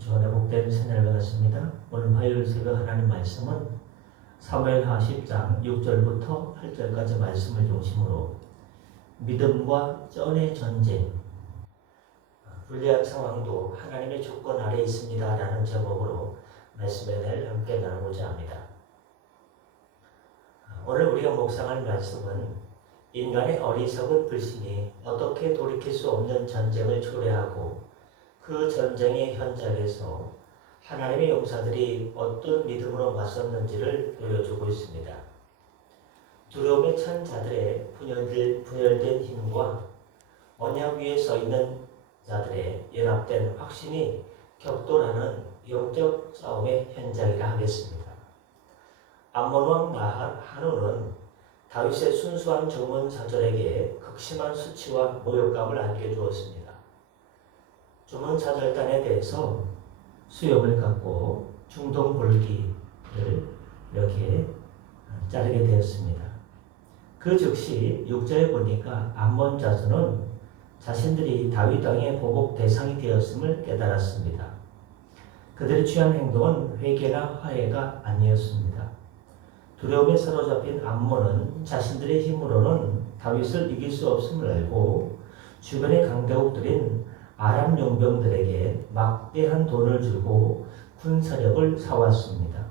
주안의 복된 새날과 같습니다. 오늘 화요일 새벽 하나님 말씀은 사무엘하 10장 6절부터 8절까지 말씀을 중심으로 믿음과 쩐의 전쟁, 불리한 상황도 하나님의 조건 아래 있습니다 라는 제목으로 말씀을 함께 나누고자 합니다. 오늘 우리가 묵상할 말씀은 인간의 어리석은 불신이 어떻게 돌이킬 수 없는 전쟁을 초래하고 그 전쟁의 현장에서 하나님의 용사들이 어떤 믿음으로 맞섰는지를 보여주고 있습니다. 두려움에 찬 자들의 분열된 힘과 언약 위에 서 있는 자들의 연합된 확신이 격돌하는 영적 싸움의 현장이라 하겠습니다. 암몬 왕 한온은 다윗의 순수한 정원 사절에게 극심한 수치와 모욕감을 안겨주었습니다. 주문사절단에 대해서 수염을 갖고 중동 볼기를 이렇게 자르게 되었습니다. 그 즉시 6절에 보니까 암몬 자손은 자신들이 다윗 왕의 보복 대상이 되었음을 깨달았습니다. 그들이 취한 행동은 회개나 화해가 아니었습니다. 두려움에 사로잡힌 암몬은 자신들의 힘으로는 다윗을 이길 수 없음을 알고 주변의 강대국들인 아람 용병들에게 막대한 돈을 주고 군사력을 사왔습니다.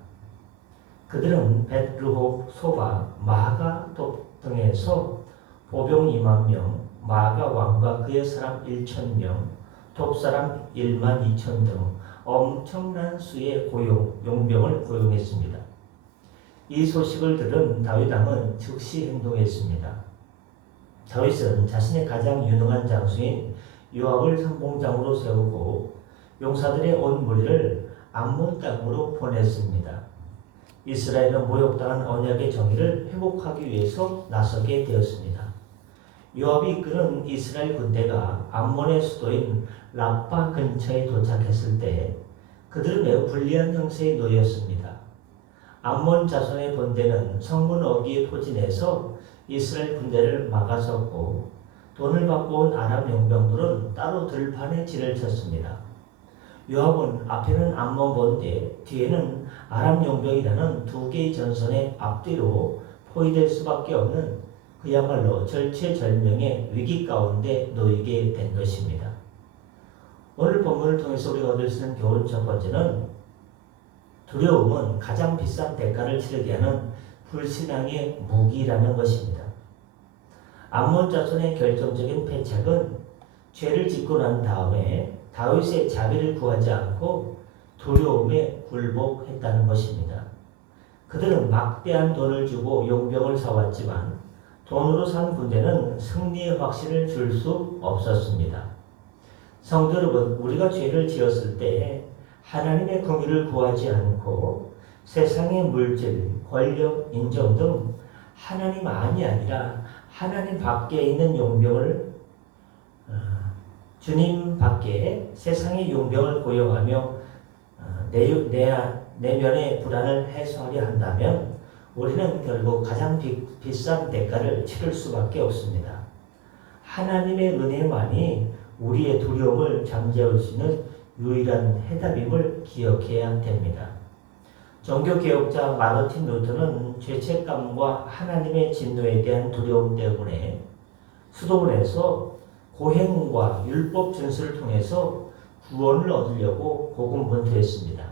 그들은 벳르홉, 소바, 마가 등에서 보병 2만 명, 마가 왕과 그의 사람 1,000명, 톱 사람 1만 2천 등 엄청난 수의 용병을 고용했습니다. 이 소식을 들은 다윗 왕은 즉시 행동했습니다. 다윗은 자신의 가장 유능한 장수인 요압을参謀장으로 세우고 용사들의 온 무리를 암몬 땅으로 보냈습니다. 이스라엘은 모욕당한 언약의 정의를 회복하기 위해서 나서게 되었습니다. 요압이 이끄는 이스라엘 군대가 암몬의 수도인 라빠 근처에 도착했을 때 그들은 매우 불리한 형세에 놓였습니다. 암몬 자손의 본대는 성문 어귀에 포진해서 이스라엘 군대를 막아섰고 돈을 받고 온 아람 용병들은 따로 들판에 진을 쳤습니다. 요압은 앞에는 암몬 본대, 뒤에는 아람 용병이라는 두 개의 전선의 앞뒤로 포위될 수밖에 없는 그야말로 절체절명의 위기 가운데 놓이게 된 것입니다. 오늘 본문을 통해서 우리가 얻을 수 있는 교훈 첫 번째는 두려움은 가장 비싼 대가를 치르게 하는 불신앙의 무기라는 것입니다. 암몬 자손의 결정적인 패착은 죄를 짓고 난 다음에 다윗의 자비를 구하지 않고 두려움에 굴복했다는 것입니다. 그들은 막대한 돈을 주고 용병을 사왔지만 돈으로 산 군대는 승리의 확신을 줄 수 없었습니다. 성도 여러분, 우리가 죄를 지었을 때 하나님의 긍휼을 구하지 않고 세상의 물질, 권력, 인정 등 하나님 안이 아니라 하나님 밖에 있는 용병을 주님 밖에 세상의 용병을 고용하며 내면의 불안을 해소하려 한다면 우리는 결국 가장 비싼 대가를 치를 수밖에 없습니다. 하나님의 은혜만이 우리의 두려움을 잠재울 수 있는 유일한 해답임을 기억해야 됩니다. 종교개혁자 마르틴 루터는 죄책감과 하나님의 진노에 대한 두려움 때문에 수도원에서 고행과 율법 준수를 통해서 구원을 얻으려고 고군분투했습니다.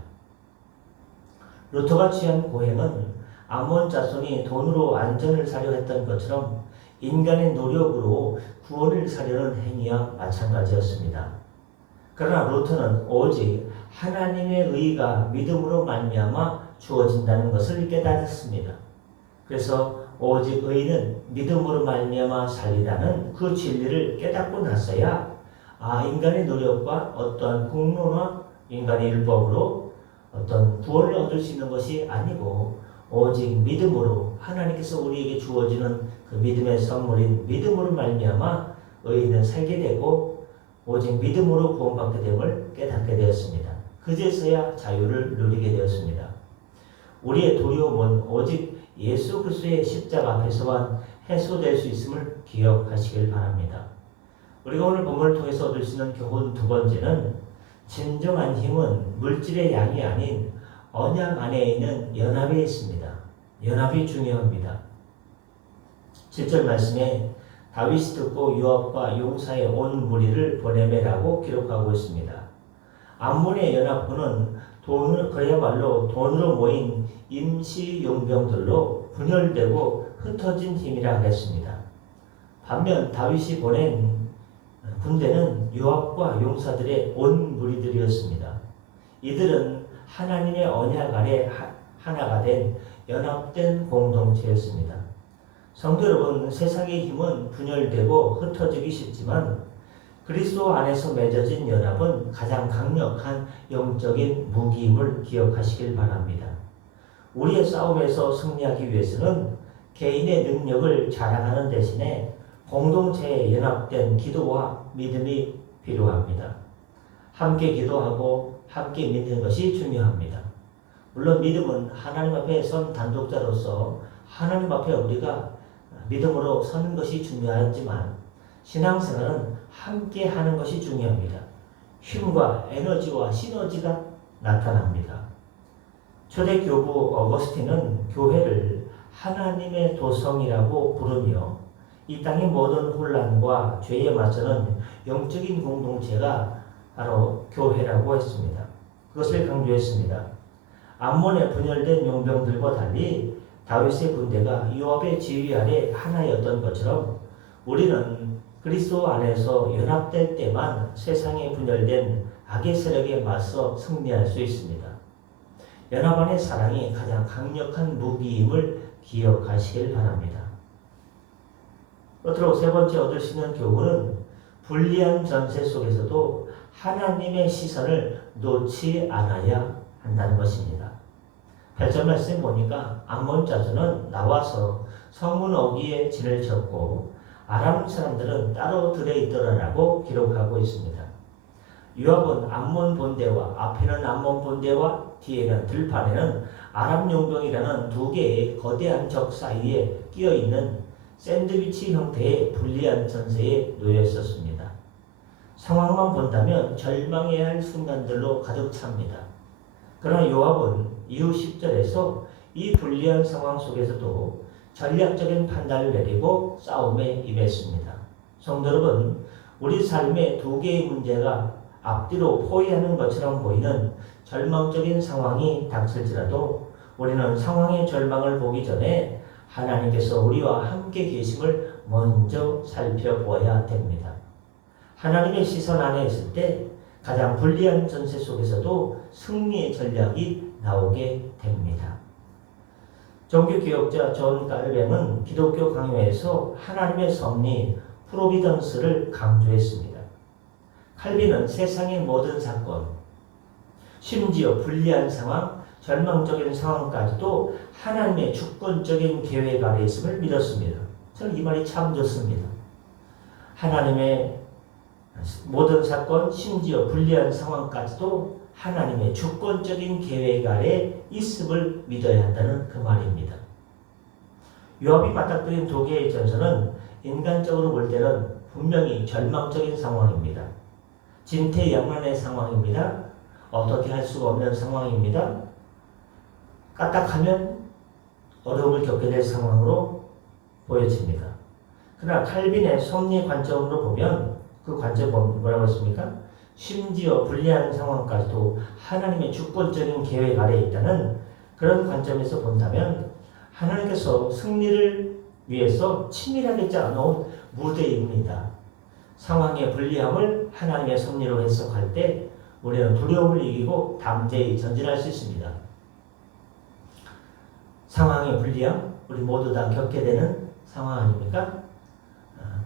루터가 취한 고행은 암몬 자손이 돈으로 안전을 사려 했던 것처럼 인간의 노력으로 구원을 사려는 행위와 마찬가지였습니다. 그러나 루터는 오직 하나님의 의가 믿음으로 말미암아 주어진다는 것을 깨달았습니다. 그래서 오직 의는 믿음으로 말미암아 살리라는 그 진리를 깨닫고 나서야 인간의 노력과 어떠한 공로나 인간의 율법으로 어떤 구원을 얻을 수 있는 것이 아니고 오직 믿음으로 하나님께서 우리에게 주어지는 그 믿음의 선물인 믿음으로 말미암아 의인은 살게 되고 오직 믿음으로 구원받게 됨을 깨닫게 되었습니다. 그제서야 자유를 누리게 되었습니다. 우리의 두려움은 오직 예수 그리스도의 십자가 앞에서만 해소될 수 있음을 기억하시길 바랍니다. 우리가 오늘 본문을 통해서 얻을 수 있는 교훈 두 번째는 진정한 힘은 물질의 양이 아닌 언약 안에 있는 연합에 있습니다. 연합이 중요합니다. 7절 말씀에 다윗이 듣고 요압과 용사의 온 무리를 보내매라고 기록하고 있습니다. 암몬의 연합군은 그야말로 돈으로 모인 임시 용병들로 분열되고 흩어진 힘이라 했습니다. 반면 다윗이 보낸 군대는 요압과 용사들의 온 무리들이었습니다. 이들은 하나님의 언약 아래 하나가 된 연합된 공동체였습니다. 성도 여러분, 세상의 힘은 분열되고 흩어지기 쉽지만 그리스도 안에서 맺어진 연합은 가장 강력한 영적인 무기임을 기억하시길 바랍니다. 우리의 싸움에서 승리하기 위해서는 개인의 능력을 자랑하는 대신에 공동체에 연합된 기도와 믿음이 필요합니다. 함께 기도하고 함께 믿는 것이 중요합니다. 물론 믿음은 하나님 앞에 선 단독자로서 하나님 앞에 우리가 믿음으로 서는 것이 중요하지만 신앙생활은 함께 하는 것이 중요합니다. 힘과 에너지와 시너지가 나타납니다. 초대 교부 어거스틴은 교회를 하나님의 도성이라고 부르며 이 땅의 모든 혼란과 죄에 맞서는 영적인 공동체가 바로 교회라고 했습니다. 그것을 강조했습니다. 암몬의 분열된 용병들과 달리 다윗의 군대가 요압의 지휘 아래 하나였던 것처럼 우리는 그리스도 안에서 연합될 때만 세상에 분열된 악의 세력에 맞서 승리할 수 있습니다. 연합 안의 사랑이 가장 강력한 무기임을 기억하시길 바랍니다. 끝으로 세 번째 얻을 수 있는 교훈은 불리한 전세 속에서도 하나님의 시선을 놓지 않아야 한다는 것입니다. 8절 말씀 보니까 암몬 자손은 나와서 성문 어귀에 진을 쳤고 아람 사람들은 따로 들어있더라라고 기록하고 있습니다. 요압은 암몬 본대와 앞에는 암몬 본대와 뒤에는 들판에는 아람 용병이라는 두 개의 거대한 적 사이에 끼어있는 샌드위치 형태의 불리한 전세에 놓여 있었습니다. 상황만 본다면 절망해야 할 순간들로 가득 찹니다. 그러나 요압은 이후 10절에서 이 불리한 상황 속에서도 전략적인 판단을 내리고 싸움에 임했습니다. 성도 여러분, 우리 삶에 두 개의 문제가 앞뒤로 포위하는 것처럼 보이는 절망적인 상황이 닥칠지라도 우리는 상황의 절망을 보기 전에 하나님께서 우리와 함께 계심을 먼저 살펴보아야 됩니다. 하나님의 시선 안에 있을 때 가장 불리한 전세 속에서도 승리의 전략이 나오게 됩니다. 종교개혁자 존 칼뱅은 기독교 강요에서 하나님의 섭리, 프로비던스를 강조했습니다. 칼빈은 세상의 모든 사건, 심지어 불리한 상황, 절망적인 상황까지도 하나님의 주권적인 계획 아래 있음을 믿었습니다. 저는 이 말이 참 좋습니다. 하나님의 모든 사건, 심지어 불리한 상황까지도 하나님의 주권적인 계획 아래 있음을 믿어야 한다는 그 말입니다. 요압이 맞닥뜨린 두 개의 전선은 인간적으로 볼 때는 분명히 절망적인 상황입니다. 진퇴양난의 상황입니다. 어떻게 할 수가 없는 상황입니다. 까딱하면 어려움을 겪게 될 상황으로 보여집니다. 그러나 칼빈의 섭리 관점으로 보면 그 관점은 뭐라고 했습니까? 심지어 불리한 상황까지도 하나님의 주권적인 계획 아래에 있다는 그런 관점에서 본다면 하나님께서 승리를 위해서 치밀하게 짜놓은 무대입니다. 상황의 불리함을 하나님의 섭리로 해석할 때 우리는 두려움을 이기고 담대히 전진할 수 있습니다. 상황의 불리함, 우리 모두 다 겪게 되는 상황 아닙니까?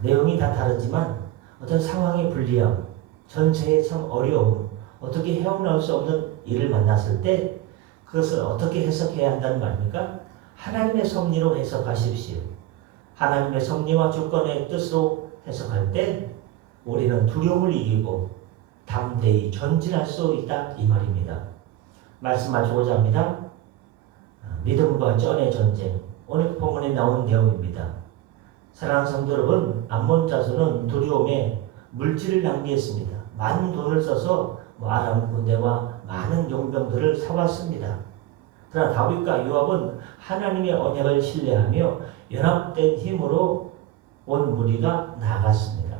내용이 다 다르지만 어떤 상황의 불리함, 전체의 참 어려움, 어떻게 헤어나올 수 없는 일을 만났을 때 그것을 어떻게 해석해야 한다는 말입니까? 하나님의 섭리로 해석하십시오. 하나님의 섭리와 주권의 뜻으로 해석할 때 우리는 두려움을 이기고 담대히 전진할 수 있다 이 말입니다. 말씀 마치고자 합니다. 믿음과 쩐의 전쟁, 오늘 본문에 나온 내용입니다. 사랑하는 성도 여러분, 암몬 자손은 두려움에 물질을 낭비했습니다. 많은 돈을 써서 아람 군대와 많은 용병들을 사왔습니다. 그러나 다윗과 요압은 하나님의 언약을 신뢰하며 연합된 힘으로 온 무리가 나갔습니다.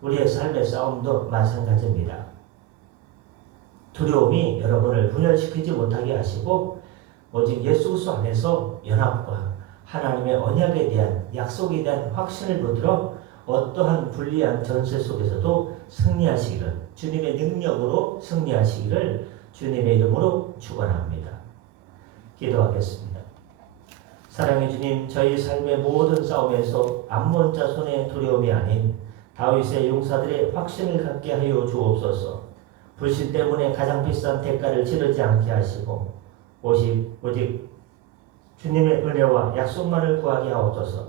우리의 삶의 싸움도 마찬가지입니다. 두려움이 여러분을 분열시키지 못하게 하시고 오직 예수 그리스도 안에서 연합과 하나님의 언약에 대한 약속에 대한 확신을 붙들어 어떠한 불리한 전세 속에서도 승리하시기를, 주님의 능력으로 승리하시기를 주님의 이름으로 축원합니다. 기도하겠습니다. 사랑의 주님, 저희 삶의 모든 싸움에서 암몬 자손의 두려움이 아닌 다윗의 용사들의 확신을 갖게 하여 주옵소서. 불신 때문에 가장 비싼 대가를 치르지 않게 하시고 오직 주님의 은혜와 약속만을 구하게 하옵소서.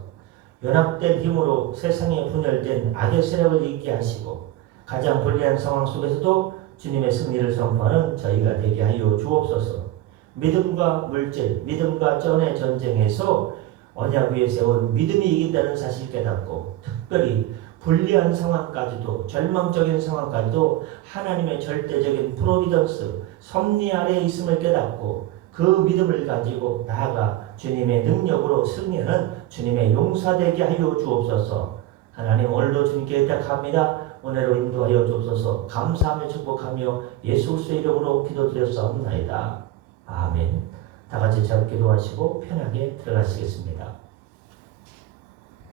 연합된 힘으로 세상에 분열된 악의 세력을 이기게 하시고 가장 불리한 상황 속에서도 주님의 승리를 선포하는 저희가 되게 하여 주옵소서. 믿음과 물질, 믿음과 전의 전쟁에서 언약 위에 세운 믿음이 이긴다는 사실을 깨닫고 특별히 불리한 상황까지도, 절망적인 상황까지도 하나님의 절대적인 프로비던스, 섭리 아래에 있음을 깨닫고 그 믿음을 가지고 나아가 주님의 능력으로 승리하는 주님의 용사되게 하여 주옵소서. 하나님, 오늘도 주님께 의탁합니다. 오늘로 인도하여 주옵소서. 감사하며 축복하며 예수 그리스도의 이름으로 기도드렸사옵나이다. 아멘. 다 같이 잘 기도하시고 편하게 들어가시겠습니다.